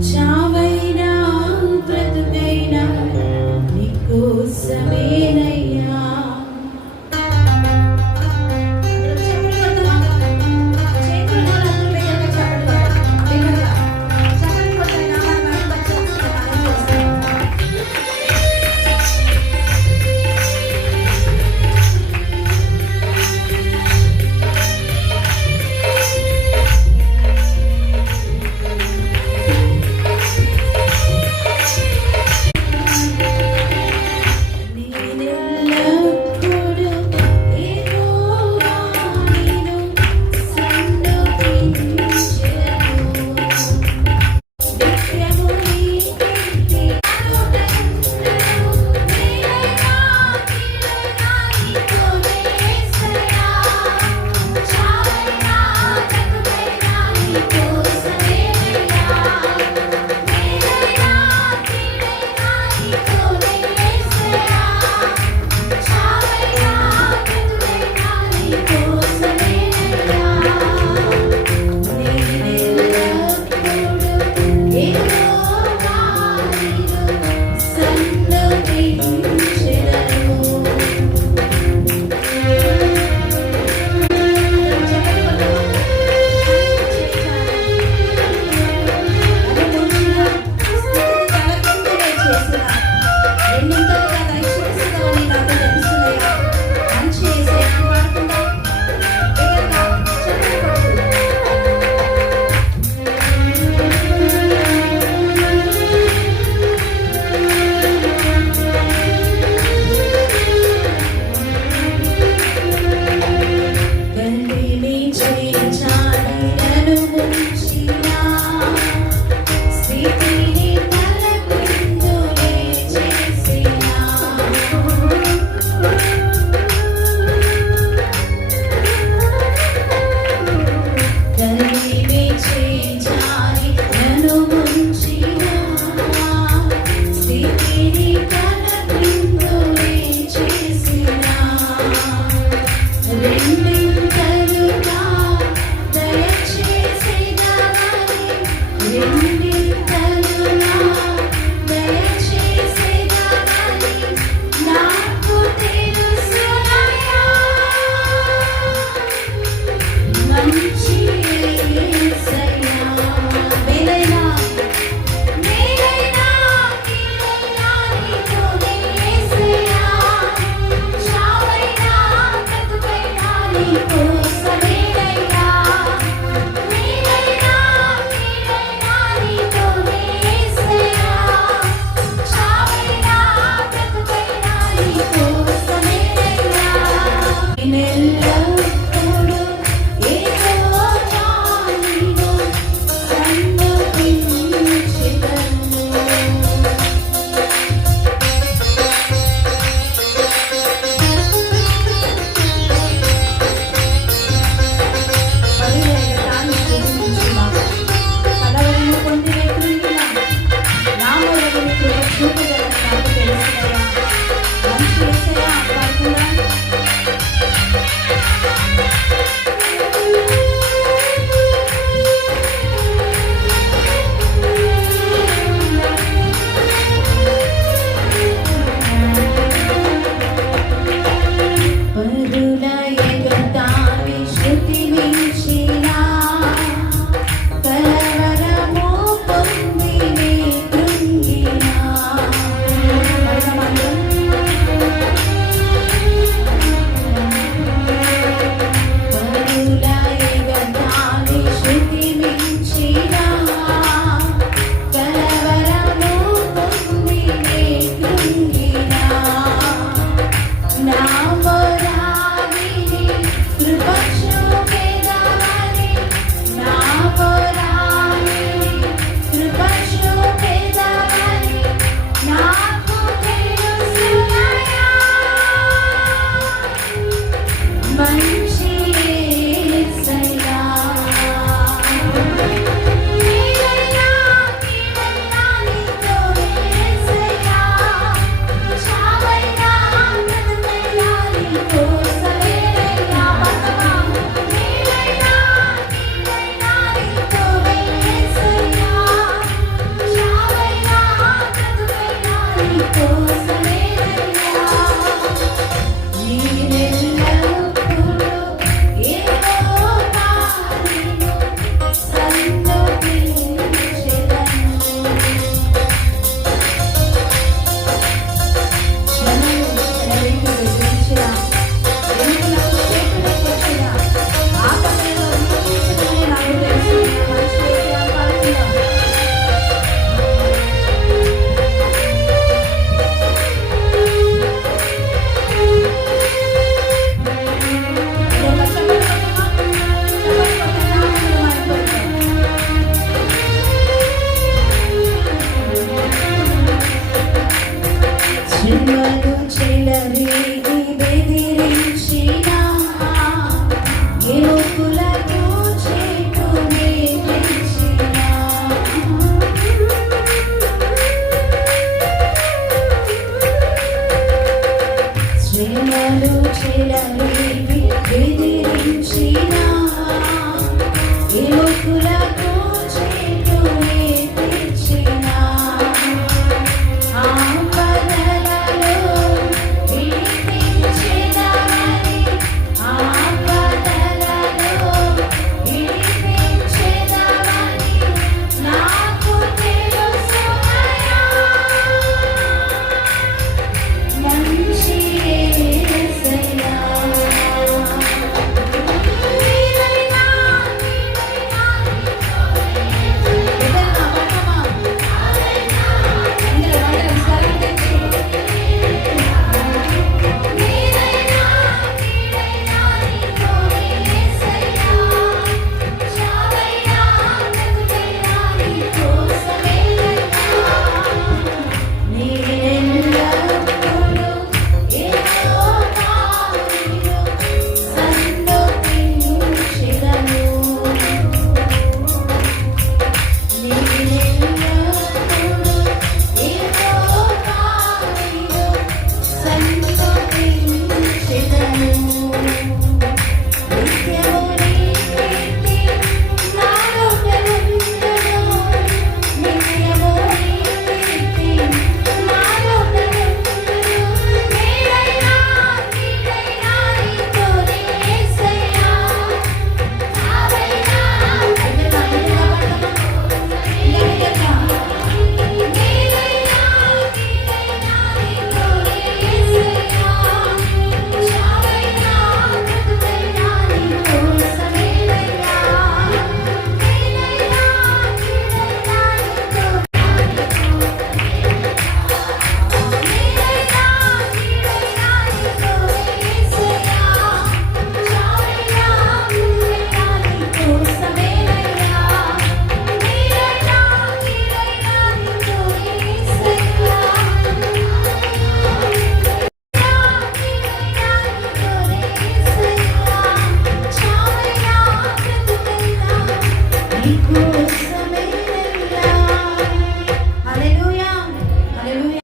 家